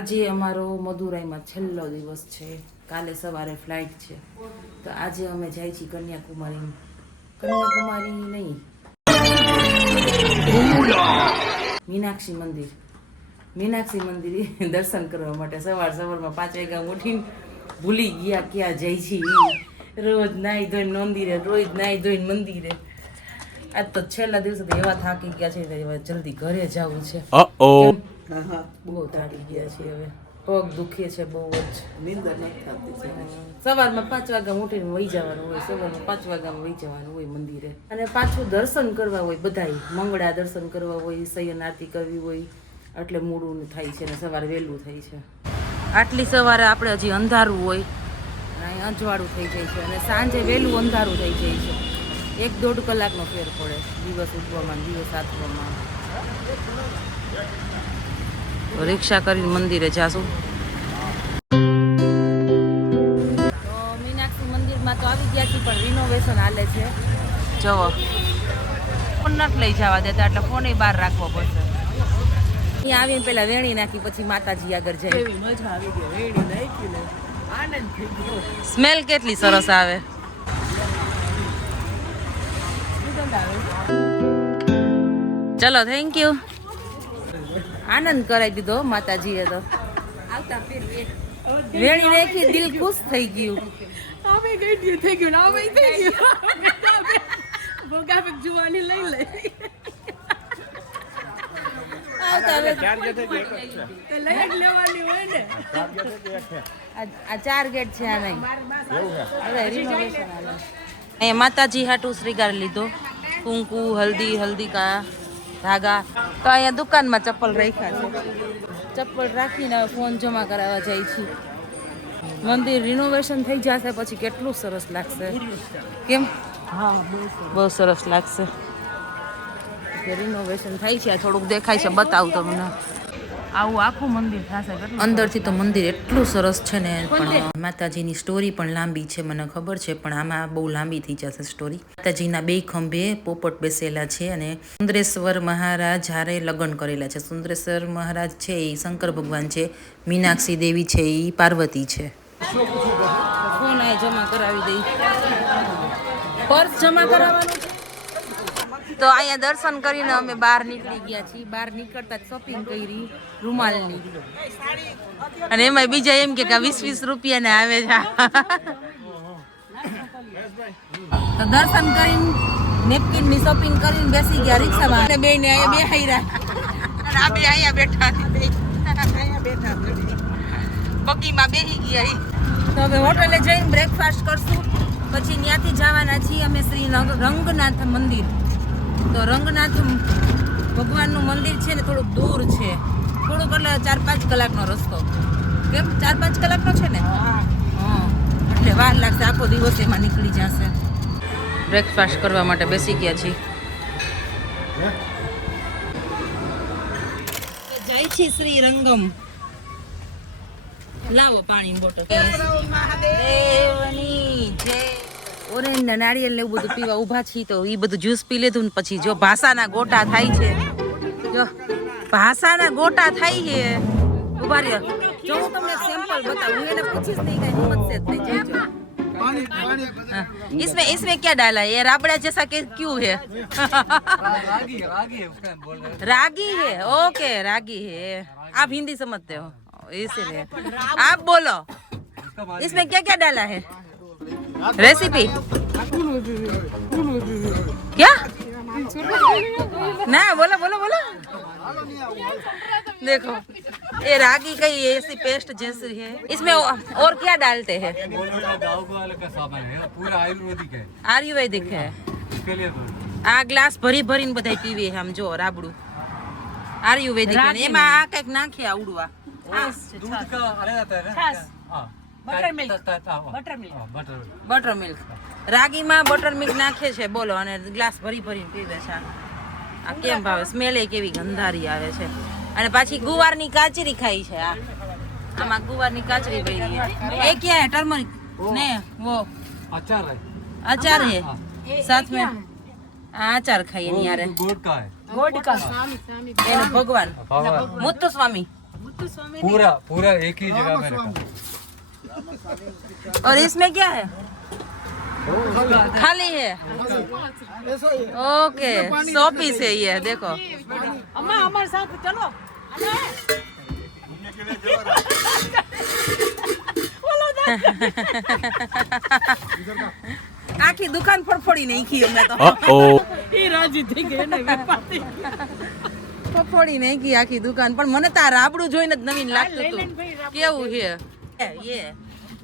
આજે અમારો મદુરાઈમાં છેલ્લો દિવસ છે. કાલે સવારે ફ્લાઇટ છે, તો આજે અમે જાય છીએ કન્યાકુમારી નહીં, મીનાક્ષી મંદિર દર્શન કરવા માટે. સવારમાં 5 વાગ્યા ઉઠીને ભૂલી ગયા ક્યાં જાય છીએ. રોજ નાઈ ધોઈને મંદિરે, મંદિરે. આજ તો છેલ્લા દિવસે તો એવા થાકી ગયા છે, જલ્દી ઘરે જવું છે. બહુ થાકી ગયા છે. હવે પગ દુખે છે બહુ જ. નીંદર નથી થતી. સવારમાં 5 વાગ્યા ઉઠીને વહી જવાનું હોય, વહી જવાનું હોય મંદિરે. અને પાછું દર્શન કરવા હોય, બધાય મંગળા દર્શન કરવા હોય, શયન આરતી કરવી હોય, એટલે મોડું થાય છે ને સવારે વહેલું થાય છે. આટલી સવારે આપણે હજી અંધારું હોય, અહીં અજવાળું થઈ જાય છે, અને સાંજે વહેલું અંધારું થઈ જાય છે. 1-1.5 કલાકનો ફેર પડે દિવસ ઉઠવામાં, દિવસ આથવામાં. રિક્ષા કરીને મંદિરે જાશું. તો મીનાક્ષી મંદિરમાં તો આવી ગયા છીએ, પણ રિનોવેશન હાલે છે. જવો ફોન નથી લઈ જવા દેતા, એટલે ફોન બહાર રાખવો પડશે. અહીંયા આવીને પેલા વેણી નાખી, પછી માતાજી આગળ જાય. મજા આવી ગઈ, વેણી નાખીને આનંદ થઈ ગયો. સ્મેલ કેટલી સરસ આવે. ચલો, થેન્ક યુ. આનંદ કરાવી દીધો માતાજીએ તો. આવતા ફેર વેણી નાખી, દિલ ખુશ થઈ ગયું. અમે ગઈ થઈ ગયું, ના ભાઈ થઈ ગયું. ભોગા પે જુવાની લઈ લે. આવતા લઈ લેવાની હોય ને. આ 4 ગેટ છે. આ નહીં, રિનોવેશન હાલે. અહીંયા માતાજી હાટુ શ્રીગાર લીધો. કુંકુ, હલ્દી કા ધાગા. તો અહીંયા દુકાનમાં ચપ્પલ રાખ્યા છે. ચપ્પલ રાખીને ફોન જમા કરાવવા જાય છે. મંદિર રિનોવેશન થઈ જશે પછી કેટલું સરસ લાગશે. કેમ? હા, બહુ સરસ લાગશે. રિનોવેશન થાય છે, થોડુંક દેખાય છે, બતાવું તમને. આવું આખું મંદિર થશે. અંદરથી તો મંદિર એટલું સરસ છે ને, પણ માતાજીની સ્ટોરી પણ લાંબી છે, મને ખબર છે, પણ આમાં બહુ લાંબી થઈ જશે સ્ટોરી. માતાજીના 2 ખંભે પોપટ બેસેલા છે, અને સુંદરેશ્વર મહારાજ હારે લગ્ન કરેલા છે. સુંદરેશ્વર મહારાજ છે એ શંકર ભગવાન છે, મીનાક્ષી દેવી છે એ પાર્વતી છે. ફોન આ જમા કરાવી દઈ, પર્સ જમા કરાવવાનું છે. તો અહીંયા દર્શન કરીને અમે બહાર નીકળી ગયા છીએ. બહાર નીકળતા જ શોપિંગ કરી રૂમાલની, અને એમાં બીજા એમ કે 20-20 રૂપિયાને આવે છે. તો દર્શન કરીને નેપકિનની શોપિંગ કરીને બેસી ગયા રિક્ષામાં. અને બેને અહીંયા બેહાઈ રહ્યા, અને આ બે અહીંયા બેઠા, બગીમાં બેસી ગયા. તો હવે હોટલે જઈને બ્રેકફાસ્ટ કરશું, પછી ત્યાંથી જવાના છીએ અમે શ્રી રંગનાથ મંદિર. તો રંગનાથ ભગવાનનું મંદિર છે ને, થોડુંક દૂર છે, થોડુંક એટલે 4-5 કલાકનો રસ્તો. કેમ 4-5 કલાકનો છે ને? હા, એટલે વાર લાગશે, આખો દિવસ એમાં નીકળી જશે. બ્રેકફાસ્ટ કરવા માટે બેસી ગયા છીએ. જાય છે શ્રી રંગમ. લાવો પાણીની બોટલ. દેવની જય. ઓરેન્જ ના નારિયેલ ને એવું બધું પીવા ઊભા છીએ, તો એ બધું જ્યુસ પી લીધું ને પછી જો ભાષાના ગોટા થાય છે. જો ભાષાના ગોટા થાય છે. ઉભા રહ્યો, જો હું તમને સેમ્પલ બતાવું. એને પૂછીશ નહીં, કઈ સમજશે જ નહીં. જોજો इसमें क्या डाला है? ये राबड़ा जैसा के क्यों है? रागी है, ओके, रागी है. आप हिंदी समझते हो इसीलिए आप बोलो. इसमें क्या क्या डाला है? रेसिपी क्या? ना बोलो बोलो बोलो. देखो ये रागी का ये ऐसी पेस्ट जैसी है. इसमें और क्या डालते हैं? पूरा आयुर्वेदिक है. आयुर्वेदिक है. इसके लिए આ ગ્લાસ ભરી ભરીને બધા પીવે. આમ જો રાબડું આયુર્વેદિક. એમાં આ કઈક નાખે આવડવા. दूध का अलग आता है ना. हाँ, બટર મિલ્ક. Buttermilk. રાગીમાં બટર મિલ્ક નાખે છે, બોલો, અને ગ્લાસ ભરી ભરીને પીવે છે. આ કેમ ભાવે? સ્મેલ કેવી ગંધારી આવે છે. અને પાછી ગુવારની કાચરી ખાઈ છે. આમાં ગુવારની કાચરી ભરી है. ये क्या है? टर्मरिक ने वो अचार है. अचार है साथ में. अचार खाइए नहीं यार. गोड का है. ગોડ કા એનો ભગવાન મુત્તુ સ્વામી. पूरा पूरा एक ही जगह में रखा और इसमें क्या है खाली है ओके 100 पीस है ये देखो अम्मा हमारे साथ चलो આખી દુકાન ફોડી નાખી અમે તો એ રાજી થઈ ગઈ ને વેપારી ફોડી નાખી આખી દુકાન પણ મને તો આ રાબડું જોઈને જ નવીન લાગતું હતું કેવું છે ये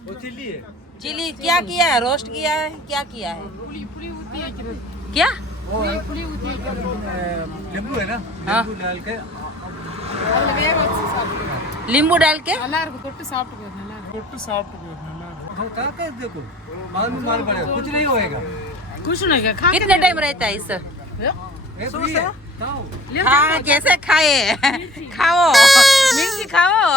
वो चिल्ली है चिली क्या किया है रोस्ट किया है क्या किया है पूरी होती है क्या पूरी होती है नींबू है ना हाँ। नींबू डाल के அதுல வேக வச்சு சாப்பிடுங்க नींबू डाल के நல்லா இருக்கும் தொட்டு சாப்பிடுங்க நல்லா हाँ, ताकत देखो बाद में मार पड़ेगा कुछ नहीं होएगा कुछ नहीं खा कितने टाइम रहता है इससे एक भी है खाओ हाँ कैसे खाए खाओ मिर्ची खाओ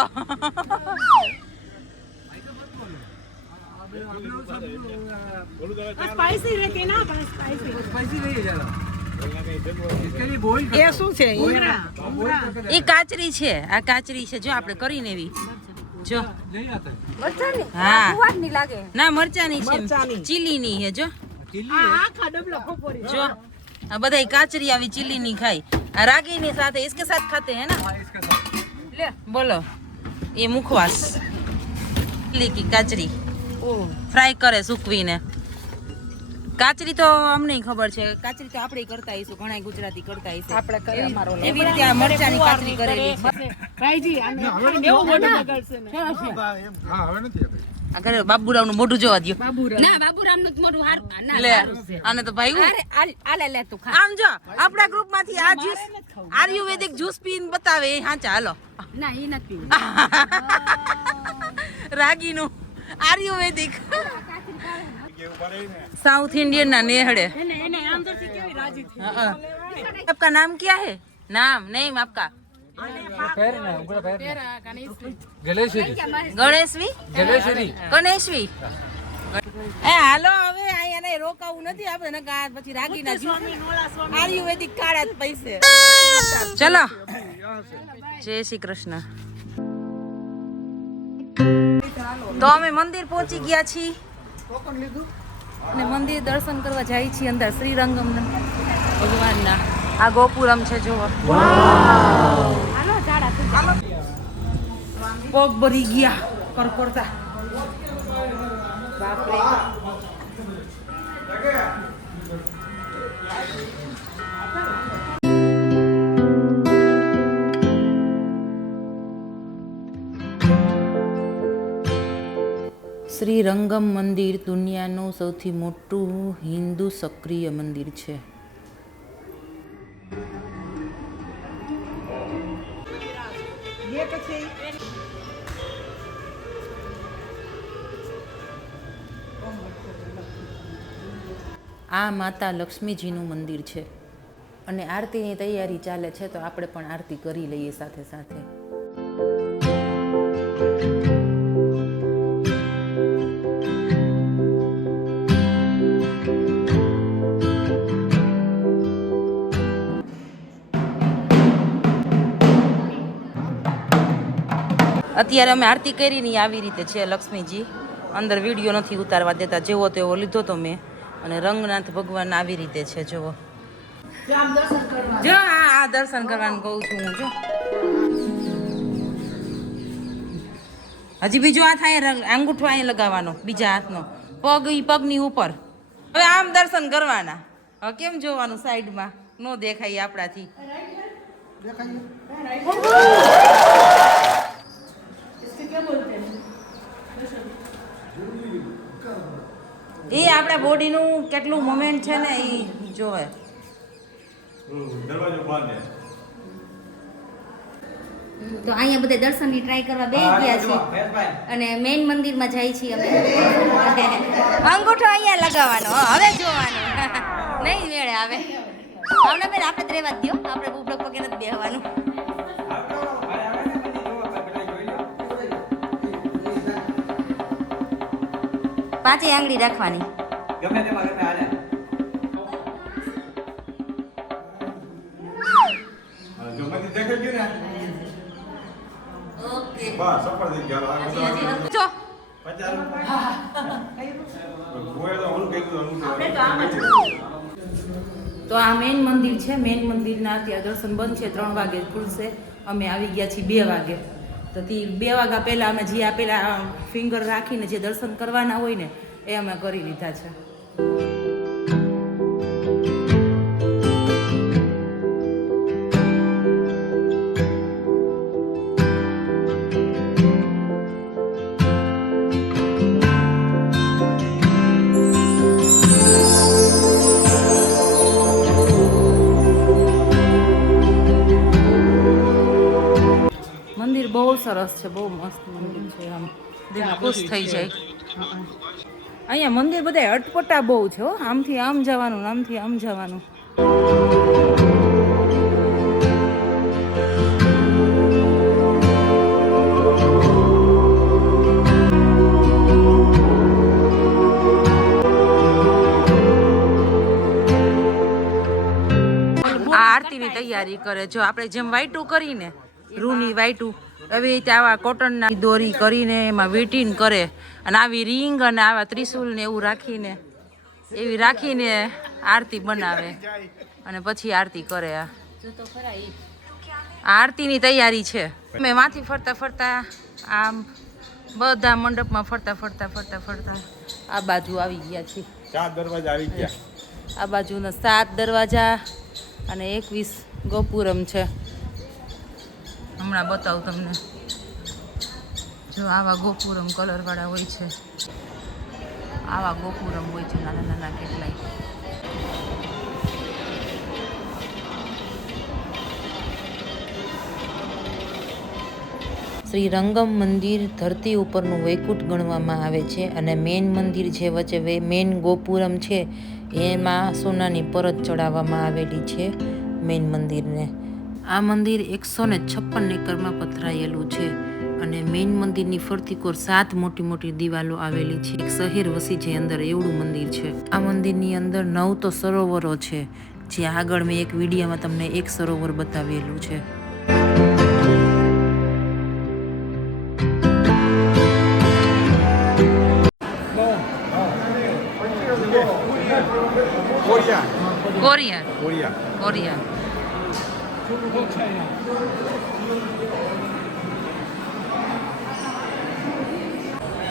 स्पाइसी रहती ना स्पाइसी स्पाइसी नहीं है ज्यादा इसके लिए बॉईल એ શું છે એ કાચરી છે આ કાચરી છે જો આપણે કરીને એવી જો नहीं आता है હા ના મરચાની છે ચીલીની છે જો चिल्ली है આખા ડબલા ખોપરી જો આ બધા કાચરી આવી ચીલીની ખાય આ રાગીની સાથે इसके साथ खाते हैं ना हाँ इसके साथ ले बोलो ये मुखवास ચીલી કી કાચરી ફ્રાય કરે સૂકવીને કાચરી તો અમને ખબર છે કાચરી તો આપણે કરતા આવીશું ઘણા ગુજરાતી કરતા આવીશું આપણે કરે અમારો એવી રીતે આ મરચાની કાચરી કરેલી છે ભાઈજી આને એવું મોઢું બગાડશે ને આ ઘરે બાબુરાવનું મોઢું જોવા દ્યો ના બાબુરામનું જ મોઢું હારું ના લે આને તો ભાઈ અરે આલે લે તું ખા આમ જો આપણા ગ્રુપમાંથી આ જ્યુસ આયુર્વેદિક જ્યુસ પીને બતાવે એ હાચા હાલો ના એ નથી રાગીનું આયુર્વેદિક साउथ इंडियन ना नेहड़े એને એને અંદરથી કેવી રાજી થઈ आपका नाम क्या है नाम नहीं आपका पैर ना उनका पैर તેરા ગણેશ गलेश्वरी ગણેશવી गलेश्वरी ગણેશવી એ હાલો હવે અહીંયા નહીં રોકાવું નથી આપણે નકા પછી રાગીના આયુર્વેદિક કાળા જ પૈસે ચલો જય શ્રી કૃષ્ણ તો અમે મંદિર પહોંચી ગયા છીએ અને મંદિર દર્શન કરવા જાય છીએ અંદર શ્રીરંગમ ભગવાનના આ ગોપુરમ છે જુઓ પગ ભરી ગયા કરકોરતા બાપરે શ્રીરંગમ મંદિર દુનિયાનું સૌથી મોટું હિન્દુ સક્રિય મંદિર છે આ માતા લક્ષ્મીજીનું મંદિર છે અને આરતીની તૈયારી ચાલે છે તો આપણે પણ આરતી કરી લઈએ સાથે સાથે અત્યારે અમે આરતી કરી ની આવી રીતે છે લક્ષ્મીજી અંદર વિડીયો નથી ઉતારવા દેતા જેવો તેવો લીધો તો મેં અને રંગનાથ ભગવાન આવી રીતે છે જુઓ જો આ દર્શન કરવાનું કહું છું હું જો હજી બીજો હાથ અહીંયા અંગૂઠો અહીંયા લગાવવાનો બીજા હાથનો પગ ઈ પગની ઉપર હવે આમ દર્શન કરવાના હવે કેમ જોવાનું સાઈડમાં નો દેખાય આપણાથી એ આપણા બોડીનું કેટલું મોમેન્ટ છે ને એ જોવે તો અહીંયા બધે દર્શનની ટ્રાય કરવા બેસી ગયા છે અને મેઇન મંદિરમાં જાય છીએ અમે અંગૂઠો અહીંયા લગાવવાનો હવે જોવાનું નહીં મેળે આવે ભાવના બેન આપણે જ રહેવા જ દો આપણે ઉપડક પગે નથી બેહવાનું પાંચે આંગળી રાખવાની ગમે તેમાં ગમે હાલે જો મને દેખાઈ ગયું ને બસ સફળ થઈ ગયા જો તો આ મેઇન મંદિર છે. મેઇન મંદિરના અત્યારે દર્શન બંધ છે, 3 વાગે ખુલશે. અમે આવી ગયા છીએ 2 વાગે. તો તે 2 વાગ્યા પહેલાં અમે જે પેલા ફિંગર રાખીને જે દર્શન કરવાના હોય ને એ અમે કરી લીધા છે. મંદિર બહુ સરસ છે, બહુ મસ્ત મંદિર છે. આમ દિલ ખુશ થઈ જાય. અહીંયા મંદિર બધા અટપટા બહુ છે હો. આમથી આમ જવાનું, આમથી આમ જવાનું. આ આરતીની તૈયારી કરે. જો આપણે જેમ વાઈટું કરીને રૂની વાઈટું એવી રીતે આવા કોટનના દોરી કરીને એમાં વીટીન કરે અને આવી રીંગ અને આવા ત્રિશુલ ને એવું રાખીને એવી રાખીને આરતી બનાવે અને પછી આરતી કરે. આ આરતીની તૈયારી છે. મેં માંથી ફરતા ફરતા આમ બધા મંડપમાં ફરતા ફરતા ફરતા ફરતા આ બાજુ આવી ગયા છીએ. 4 દરવાજા આવી ગયા. આ બાજુના 7 દરવાજા અને 21 ગોપુરમ છે. હમણાં બતાવું તમને. જો આવા ગોપુરમ કલરવાળા હોય છે. આવા ગોપુરમ હોય છે નાના નાના કેટલાય. શ્રી રંગમ મંદિર ધરતી ઉપરનું વૈકુંઠ ગણવામાં આવે છે અને મેઇન મંદિર જે વચ્ચે મેઇન ગોપુરમ છે એમાં સોનાની પરત ચડાવવામાં આવેલી છે મેઇન મંદિરને. આ મંદિર 156 એકરમાં પથરાયેલું છે અને મેઇન મંદિરની ફરતીકોર 7 મોટી મોટી દિવાલો આવેલી છે. એક શહેર વસી છે અંદર એવડું મંદિર છે. આ મંદિરની અંદર 9 તો સરોવરો છે, જે આગળ મેં એક વિડીયોમાં તમને એક સરોવર બતાવેલું છે. કોરિયા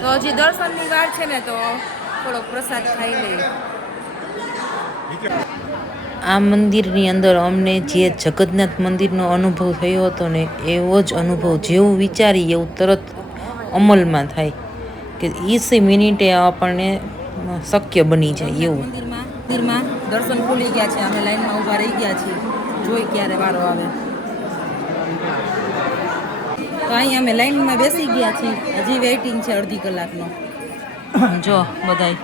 તો હજી દર્શનની વાર છે ને તો થોડોક પ્રસાદ ખાઈ લઈએ. આ મંદિરની અંદર અમને જે જગન્નાથ મંદિરનો અનુભવ થયો હતો ને એવો જ અનુભવ જેવું વિચારી એવું તરત અમલમાં થાય કે 20 મિનિટે આપણને શક્ય બની જાય એવું. મંદિરમાં દર્શન ખુલી ગયા છે. અમે લાઈનમાં ઊભા રહી ગયા છીએ, જોઈ ક્યારે વારો આવે. તો અહીં અમે લાઈનમાં બેસી ગયા છીએ, હજી વેઇટિંગ છે અડધી કલાકનો. જો બધાય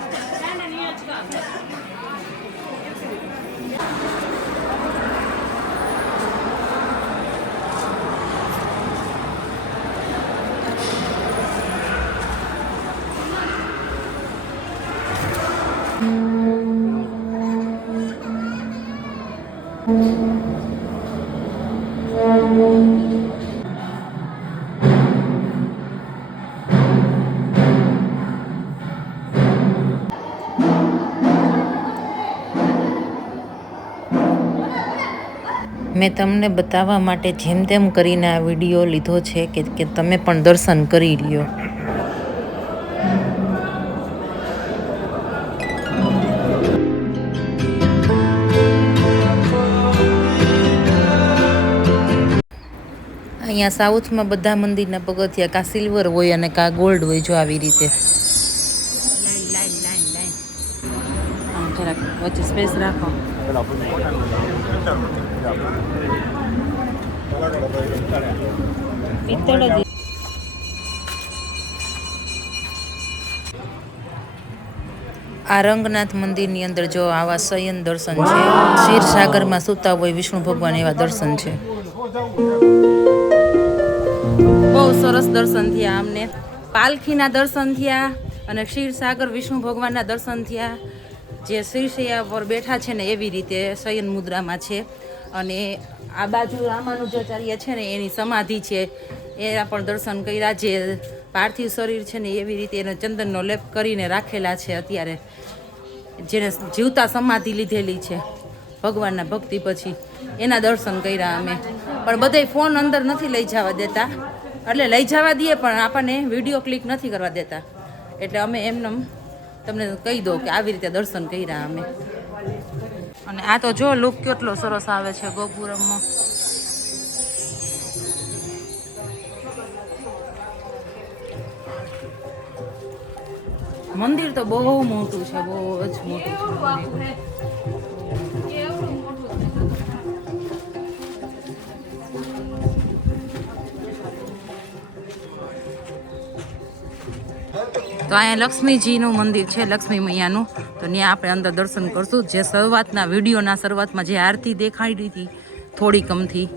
મેં તમને બતાવવા માટે જેમ તેમ કરીને આ વિડીયો લીધો છે કે તમે પણ દર્શન કરી લ્યો. અહીંયા સાઉથમાં બધા મંદિરના પગથિયા કા સિલ્વર હોય અને કા ગોલ્ડ હોય. જો આવી રીતે લાઈન જરાક વચ્ચે સ્પેસ રાખો. આ રંગનાથ મંદિરની અંદર જો આવા શયન દર્શન છે. ક્ષીરસાગરમાં સૂતા હોય વિષ્ણુ ભગવાન એવા દર્શન છે. બહુ સરસ દર્શન થયા અમને. પાલખીના દર્શન થયા અને ક્ષીરસાગર વિષ્ણુ ભગવાનના દર્શન થયા. જે શીરશૈયા પર બેઠા છે ને એવી રીતે શયન મુદ્રામાં છે. અને આ બાજુ રામાનુજાચાર્ય છે ને એની સમાધિ છે, એના પણ દર્શન કર્યા. જે પાર્થિવ શરીર છે ને એવી રીતે એને ચંદનનો લેપ કરીને રાખેલા છે અત્યારે, જેને જીવતા સમાધિ લીધેલી છે ભગવાનના ભક્તિ પછી, એના દર્શન કર્યા અમે. પણ બધાય ફોન અંદર નથી લઈ જવા દેતા, એટલે લઈ જવા દઈએ પણ આપણને વિડીયો ક્લિક નથી કરવા દેતા, એટલે અમે એમને તમને કહી દો કે આવી રીતે દર્શન કર્યા અમે. અને આ તો જો લુક કેટલો સરસ આવે છે ગોપુરમમાં. મંદિર તો બહુ મોટું છે, બહુ જ મોટું છે મંદિર. તો અહીંયા લક્ષ્મીજીનું મંદિર છે, લક્ષ્મી મૈયાનું. તો ત્યાં આપણે અંદર દર્શન કરશું. જે શરૂઆતના વિડીયોના શરૂઆતમાં જે આરતી દેખાડી હતી થોડી કમથી,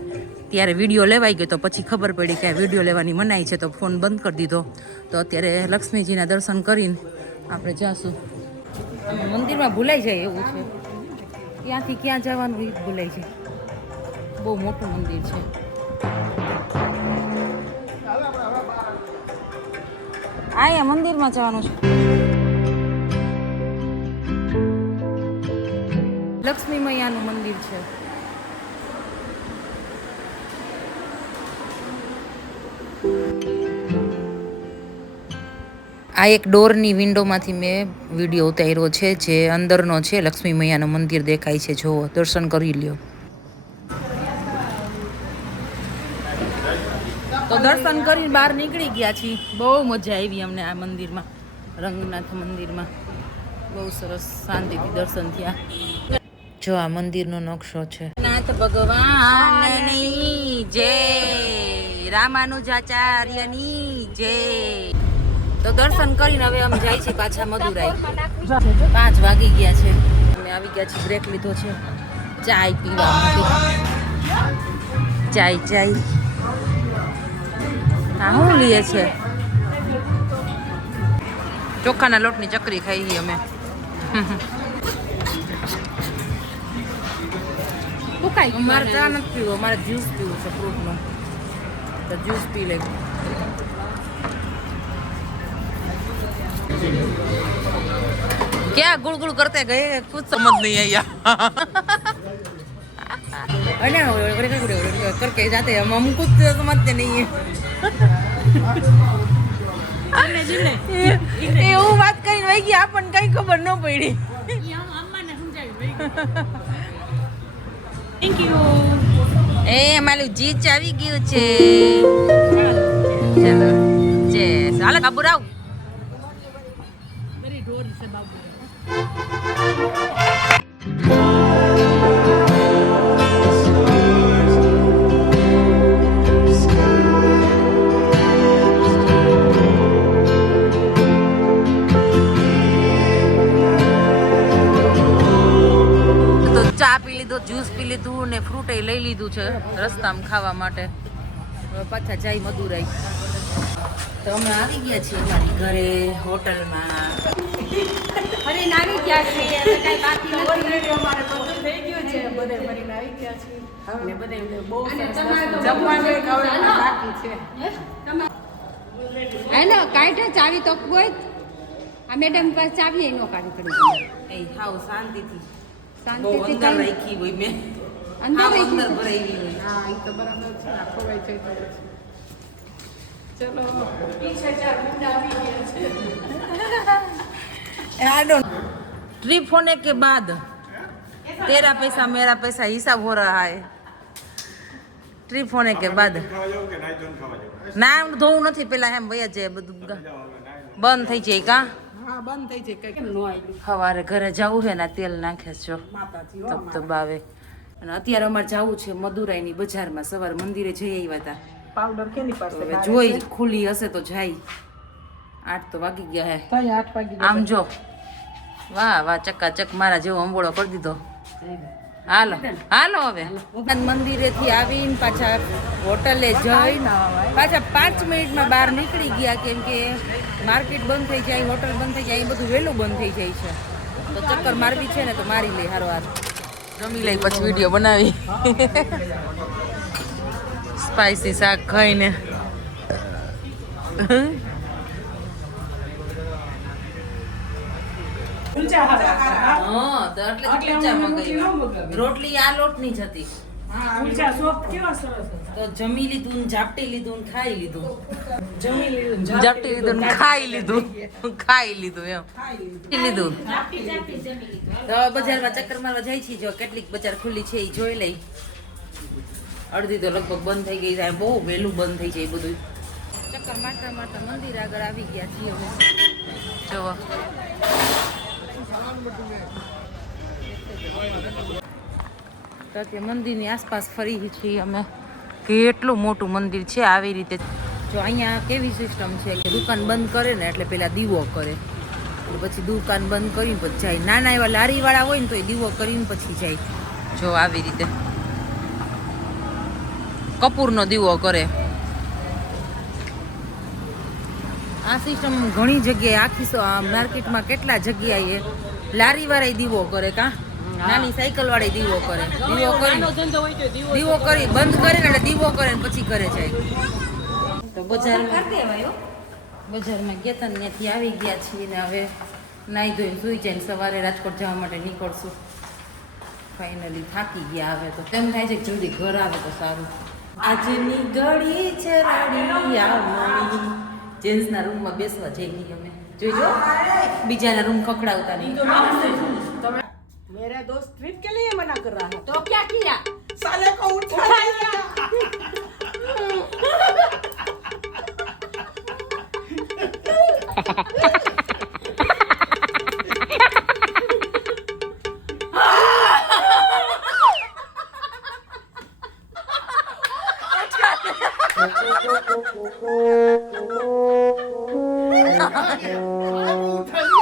ત્યારે વિડીયો લેવાઈ ગયો, તો પછી ખબર પડી કે વિડીયો લેવાની મનાઈ છે, તો ફોન બંધ કરી દીધો. તો અત્યારે લક્ષ્મીજીના દર્શન કરીને આપણે જાશું. મંદિરમાં ભૂલાઈ જાય એવું છે, ક્યાંથી ક્યાં જવાનું એ ભૂલાઈ જાય. બહુ મોટું મંદિર છે. અહીંયા મંદિરમાં જવાનું છે. લક્ષ્મી મૈયાનું મંદિર છે. આ એક ડોરની વિન્ડોમાંથી મેં વિડીયો ઉતાર્યો છે, જે અંદરનો છે. લક્ષ્મી મૈયાનું મંદિર દેખાય છે, જુઓ, દર્શન કરી લ્યો. તો દર્શન કરીને બહાર નીકળી ગયા છીએ. બહુ મજા આવી અમને આ મંદિરમાં, રંગનાથ મંદિરમાં. બહુ સરસ શાંતિથી દર્શન થયા. જો આ મંદિરનો નકશો છે. નાથ ભગવાનની જય, રામાનુજાચાર્યની જય. તો દર્શન કરીને હવે અમે જાય છીએ પાછા મદુરાઈ. 5 વાગી ગયા છે. અમે આવી ગયા છીએ, બ્રેક લીધો છે ચાય પીવા માટે. ચાય હા શું લઈએ છે? ચોખાના લોટની ચકરી ખાઈએ અમે. મારે ચા નથી પીવો, મારે જ્યુસ પીવું છે ફ્રૂટનો, તો જ્યુસ પી લે. क्या गुड़ गुड़ करते गए, कुछ समझ नहीं आया. करके जाते हैं हम कुछ समझते नहीं है. એવું વાત કરીને વહી ગયા, આપણને કઈ ખબર ન પડી. Thank you. એ મારું જીચ આવી ગયું છે. ચાલો જય હાલ બાબુરાવ. ચા પી લીધો, જ્યુસ પી લીધું ને ફ્રૂટ લઈ લીધું છે રસ્તામાં ખાવા માટે. પાછા જાય મદુરાઈ. તો અમે આવી ગયા છીએ અમારી ઘરે હોટલમાં. અરે નાવી ગયા છે, કઈ બાકી નથી. અમારે બધું થઈ ગયું છે, બધે ફરીને આવી ગયા છે. અને બધે બહુ જમવાનું બાકી છે. હેલો કાઢે ચાવી તો કોઈ આ મેડમ પાસે ચાવી એ નો કાઢી પડી. એ હાવ શાંતિથી શાંતિથી અંદર રાખી હોય મેં. અંદર હાવ રાખી? અંદર ભરાઈ ગઈ. હા એ તો બરાબર છે. આ ખોવાઈ છે તો ચલો પીછે ચાર મુંડા આવી ગયા છે. ट्रिप होने के बाद तेरा पैसा मेरा पैसा हिसाब हो रहा है. ट्रिप होने के बाद ના ધોવું નથી, પેલા એમ વયા જાય બધું બંધ થઈ જાય. કા હા બંધ થઈ જાય, કેમ નો આવી સવારે ઘરે જવું છે ને તેલ નાખે છો માતાજી ધબધબાવે. અને અત્યારે અમારે જવું છે મદુરાઈની બજારમાં. સવારે મંદિરે જઈ આવ્યા હતા, પાવડર કેની તો પાસે હવે જોઈ ખુલ્લી હશે તો જાય. 8 તો વાગી ગયા હે. ત્યાં 8 વાગી આમ જો, વાહ વાહ, ચકાચક મારા જેવો અંબોળો કરી દીધો. હાલો હાલો હવે મંદિરેથી આવીને પાછા હોટલે જઈને પાછા 5 મિનિટમાં બહાર નીકળી ગયા, કેમ કે માર્કેટ બંધ થઈ જાય, હોટલ બંધ થઈ જાય, એ બધું વહેલું બંધ થઈ જાય છે. તો ચક્કર મારવી છે ને તો મારી લઈ. હારો હાર જમી લઈ પછી વિડીયો બનાવી. સ્પાઈસી શાક ખાઈને હા તો એટલે જ કુલચા મંગાવ્યા. રોટલી આ લોટની જ હતી. તો જમી લીધું ને ઝાપટી લીધું ને ખાઈ લીધું. ઝાપટી લીધું ને ખાઈ લીધું. ખાઈ લીધું એમ. ખાઈ લીધું. તો બજારમાં ચક્કર મારવા જાય છે. જો કેટલીક બજાર ખુલ્લી છે એ જોઈ લઈ. અડધી તો લગભગ બંધ થઈ ગઈ છે. બહુ વહેલું બંધ થઈ જાય બધું. ચક્કર મારતા મારતા મંદિર આગળ આવી ગયા છીએ અમે. જો તો તે મંદિરની આસપાસ ફરી છીએ અમે. કેટલું મોટું મંદિર છે. આવી રીતે જો અહીંયા કેવી સિસ્ટમ છે કે દુકાન બંધ કરે ને એટલે પેલા દીવો કરે, પછી દુકાન બંધ કરીને પછી જાય. નાના એવા લારીવાળા હોય ને તો એ દીવો કરીને પછી જાય. જો આવી રીતે કપૂરનો દીવો કરે. આ સિસ્ટમ ઘણી જગ્યાએ આખી માર્કેટમાં કેટલા જગ્યાએ લારીવાળા દીવો કરે. કા નાની સાયકલ વાળી દીવો કરે. દીવો કરી બંધ કરે ને એટલે દીવો કરે ને પછી ઘરે જાય. તો બજારમાં ગયા હતા ને ત્યાંથી આવી ગયા છીએ ને હવે નાહી ધોઈને સુઈ જાય. સવારે રાજકોટ જવા માટે નીકળશું. ફાઇનલી થાકી ગયા. હવે તો તેમ થાય છે કે જલ્દી ઘર આવે તો સારું. આજની ઘડી છે રાડી આવણી. જેન્ટ્સના રૂમમાં બેસવા જઈએ અમે. જોઈજો બીજાના રૂમ ખખડાવતા નહીં. मेरा दोस्त ट्रिप के लिए मना कर रहा है तो क्या किया? साले को उठा लिया उठा लिया